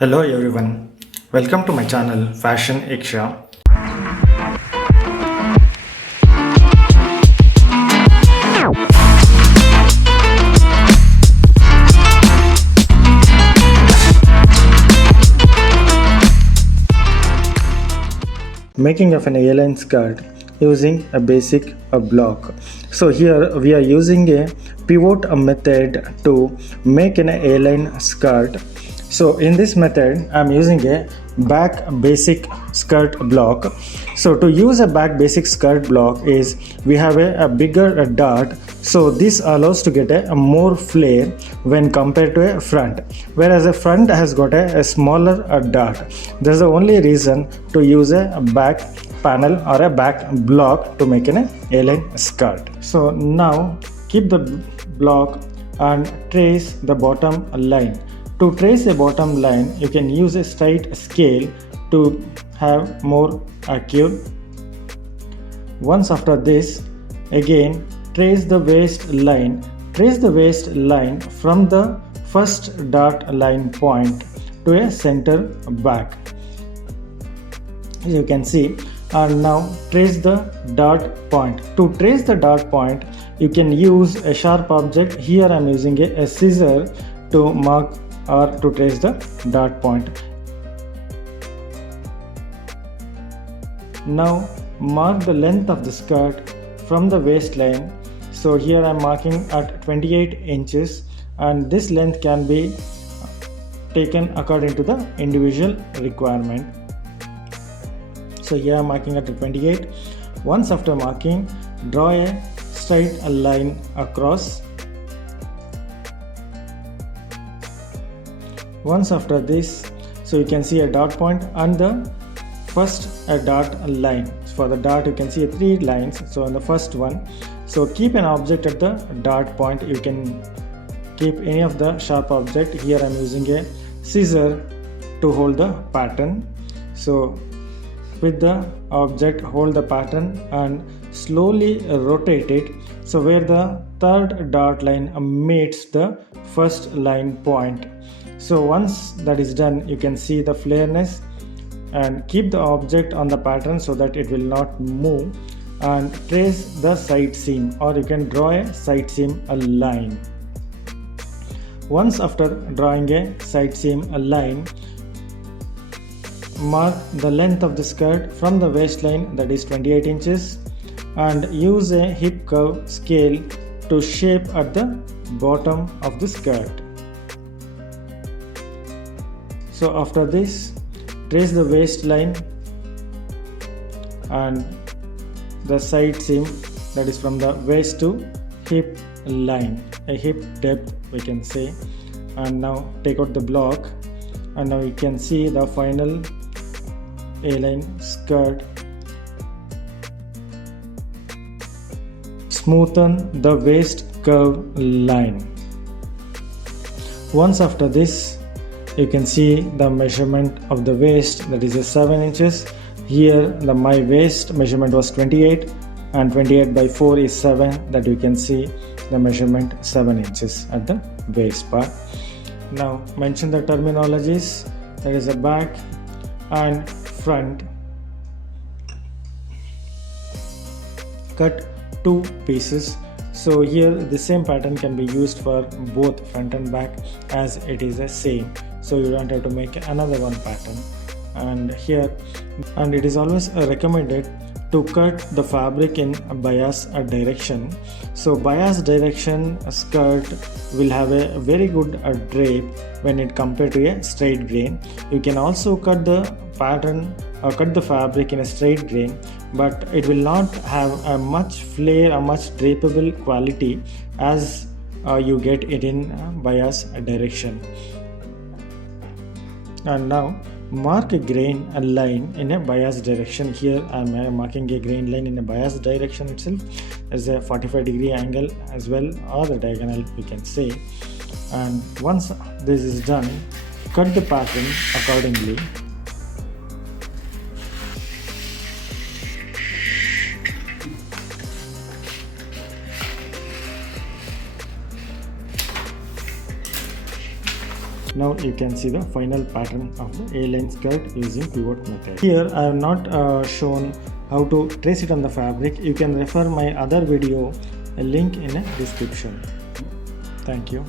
Hello everyone, welcome to my channel Fashioniksha. Making of an airline skirt using a basic block. So here we are using a pivot method to make an airline skirt. So in this method I'm using a back basic skirt block. So to use a back basic skirt block is we have a bigger dart, so this allows to get a more flare when compared to a front, whereas a front has got a smaller dart. That's the only reason to use a back panel or a back block to make an A-line skirt. So now keep the block and trace the bottom line. To trace the bottom line, you can use a straight scale to have more accurate. Once after this, again trace the waist line. Trace the waist line from the first dart line point to a center back. As you can see, and now trace the dart point. To trace the dart point, you can use a sharp object. Here I am using a scissor to mark or to trace the dart point. Now mark the length of the skirt from the waistline. So here I am marking at 28 inches, and this length can be taken according to the individual requirement. So here I am marking at 28. Once after marking, draw a straight line across. Once after this, so you can see a dot point and the first dart line. For the dart you can see 3 lines. So on the first one, so keep an object at the dart point. You can keep any of the sharp object. Here I am using a scissor to hold the pattern. So with the object, hold the pattern and slowly rotate it, so where the third dart line meets the first line point. So once that is done, you can see the flareness, and keep the object on the pattern so that it will not move, and trace the side seam, or you can draw a side seam line. Once after drawing a side seam line, mark the length of the skirt from the waistline, that is 28 inches, and use a hip curve scale to shape at the bottom of the skirt. So after this, trace the waistline and the side seam, that is from the waist to hip line, a hip depth we can say. And now take out the block, and now you can see the final A-line skirt. Smoothen the waist curve line. Once after this, you can see the measurement of the waist, that is a 7 inches. Here my waist measurement was 28, and 28 by 4 is 7, that you can see the measurement 7 inches at the waist part. Now mention the terminologies, that is a back and front. Cut 2 pieces. So here the same pattern can be used for both front and back, as it is the same, so you don't have to make another one pattern. And here, and it is always recommended to cut the fabric in a bias direction. So bias direction skirt will have a very good drape when it compared to a straight grain. You can also cut the pattern or cut the fabric in a straight grain, but it will not have a much flare or much drapeable quality as you get it in bias direction. And now mark a grain line in a bias direction. Here I am marking a grain line in a bias direction itself, as a 45-degree angle as well, or the diagonal we can say. And once this is done, cut the pattern accordingly. Now you can see the final pattern of the A-line skirt using pivot method. Here I have not shown how to trace it on the fabric. You can refer my other video, a link in a description. Thank you.